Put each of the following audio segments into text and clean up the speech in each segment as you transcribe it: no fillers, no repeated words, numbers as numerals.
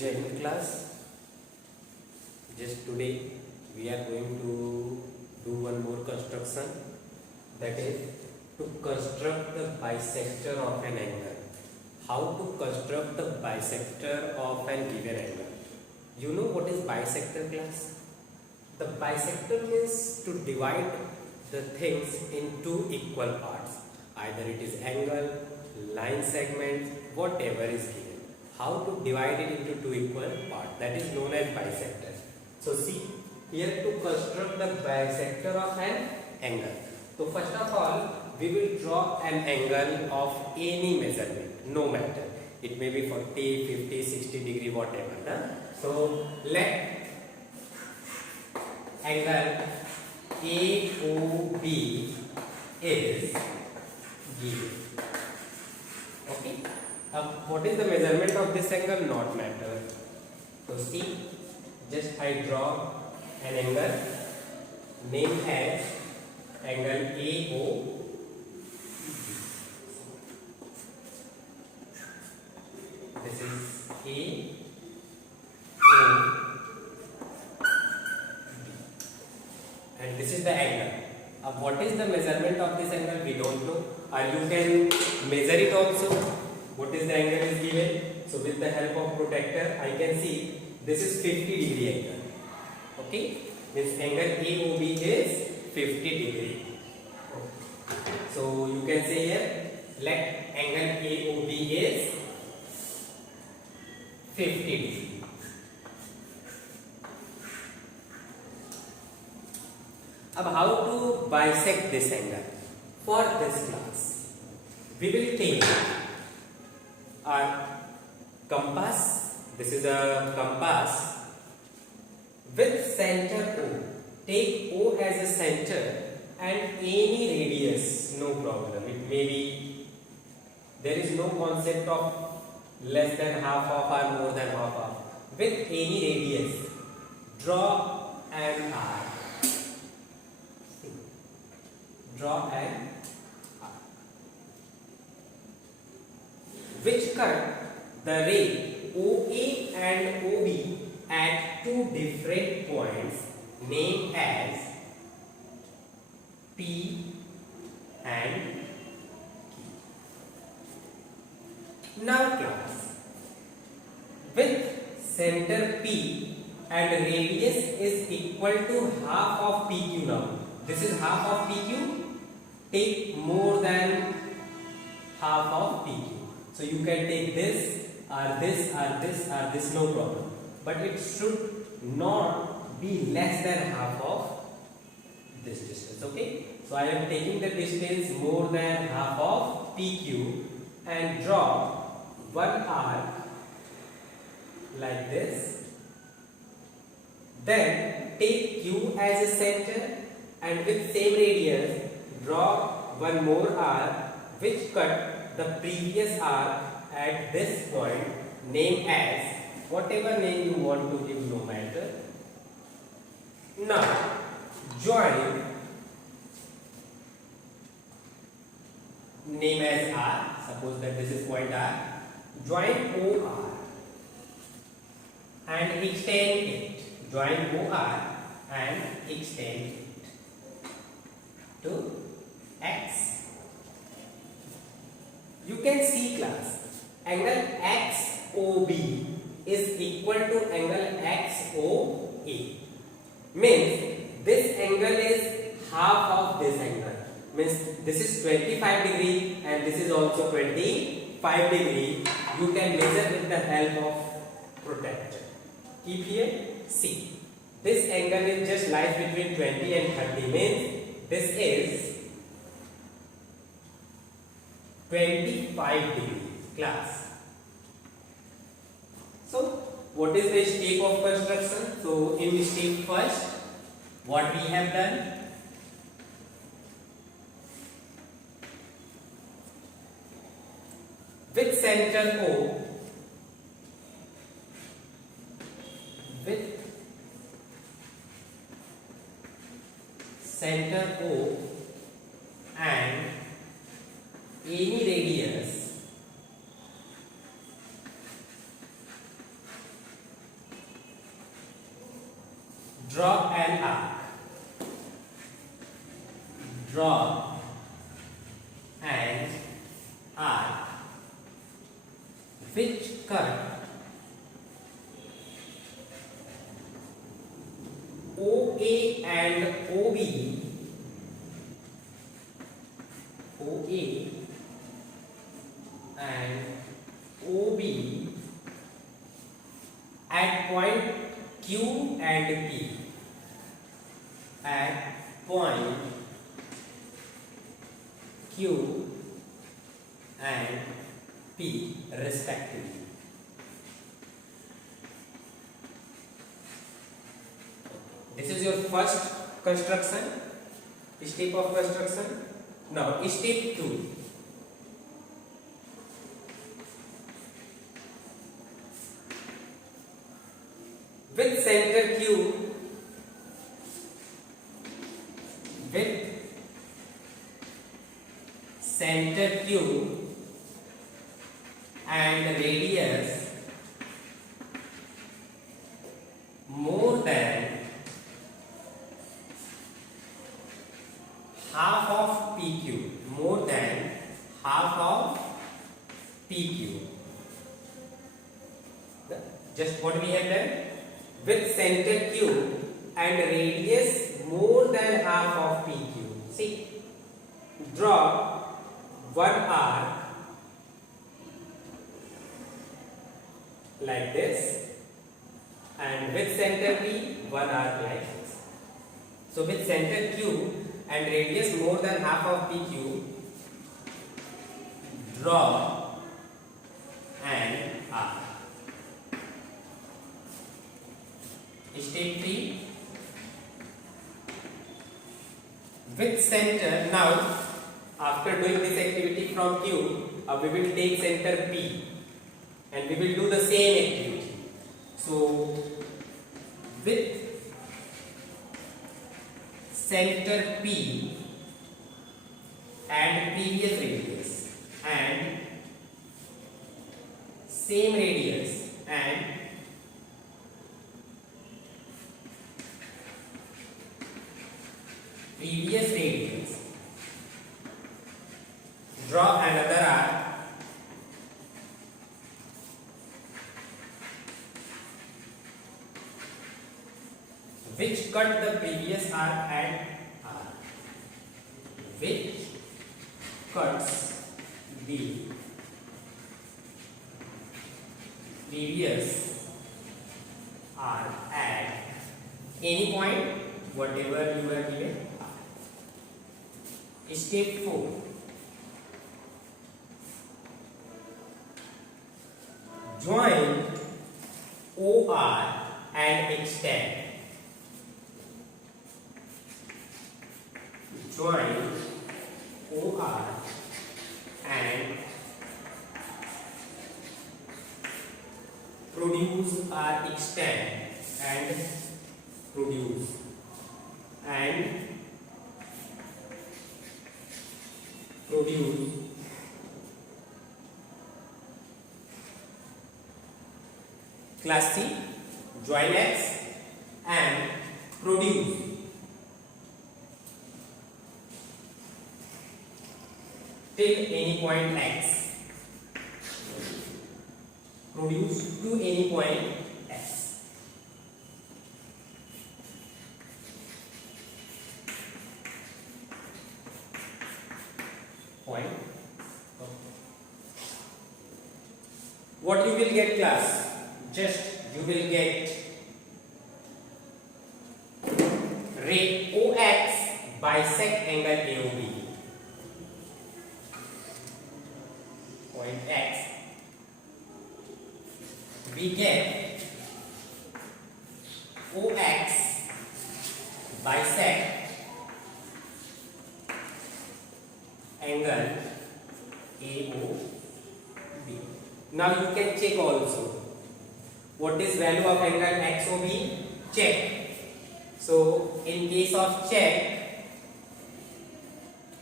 Jai Hind class. Just today we are going to do one more construction, that is to construct the bisector of an angle. How to construct the bisector of an given angle? You know what is bisector, class? The bisector means to divide the things into equal parts. Either it is angle, line segments, whatever is given. How to divide it into two equal parts, that is known as bisector. So see, here to construct the bisector of an angle. So first of all, we will draw an angle of any measurement, no matter. It may be 40, 50, 60 degree, whatever. Huh? So let angle AOB is given. Okay. What is the measurement of this angle? Not matter. So see, just I draw an angle named as angle AO. This is AO and this is the angle. What is the measurement of this angle? We don't know. Or you can measure it also. What is the angle is given? So with the help of protractor, I can see this is 50 degree angle. Okay, this angle AOB is 50 degree. So you can say here, let angle AOB is 50 degree. Now how to bisect this angle? For this class, we will take our compass. This is a compass with center O. Take O as a center and any radius, no problem. It may be, there is no concept of less than half of or more than half of. With any radius, draw an arc. Draw an arc which cut the ray OA and OB at two different points named as P and Q. Now class, with center P and radius is equal to half of PQ now. This is half of PQ. Take more than half of PQ. So you can take this or this or this or this, no problem. But it should not be less than half of this distance. Okay. So I am taking the distance more than half of PQ and draw one arc like this. Then take Q as a center and with same radius draw one more arc which cut the previous arc at this point, named as whatever name you want to give, no matter. Now join, name as R. Suppose that this is point R. Join OR and extend it. Join OR and extend it to X. You can see class, angle XOB is equal to angle XOA. Means this angle is half of this angle. Means this is 25 degree and this is also 25 degree. You can measure with the help of protractor. Keep here, see. This angle is just lies between 20 and 30. Means this is 25 degree class. So what is the step of construction? So in step first, what we have done? With center O, with center O and any radius Draw an arc. Draw an arc which cut OA and OB, OA and OB at point Q and P, at point Q and P respectively. This is your first construction, step of construction. Now step 2. With center Q, and radius more than half of PQ, more than half of PQ. Just what we have done, with center Q and radius more than half of PQ. See, draw one arc like this, and with center P, one arc like this. So with center Q and radius more than half of PQ, draw an arc. Step 3. With center, now after doing this activity from Q, we will take center P and we will do the same activity. So with center P and previous radius and same radius and previous radius, draw another arc which cut the previous arc at R, which cuts the previous arc at any point, whatever you are given. Step 4. Join OR and extend. Join OR and produce or extend and produce and produce class C, join X and produce till any point X, produce to any point X. Point. What you will get, class? Just you will get ray OX bisect angle AOB. Point X. We get OX bisect angle AOB. Now you can check also. What is value of angle XOB? Check. So in case of check,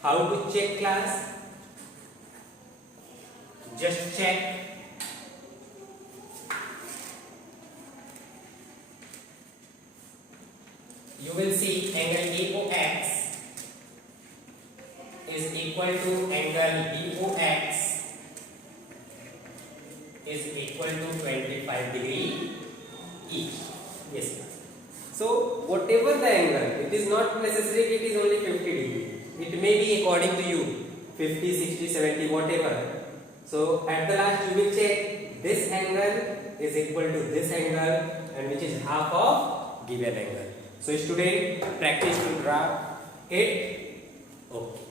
how to check, class? Just check. is equal to angle BOX is equal to 25 degree each. Yes. So whatever the angle, it is not necessary it is only 50 degree. It may be according to you 50, 60, 70, whatever. So at the last you will check this angle is equal to this angle and which is half of given angle. So student, practice to draw it. Okay.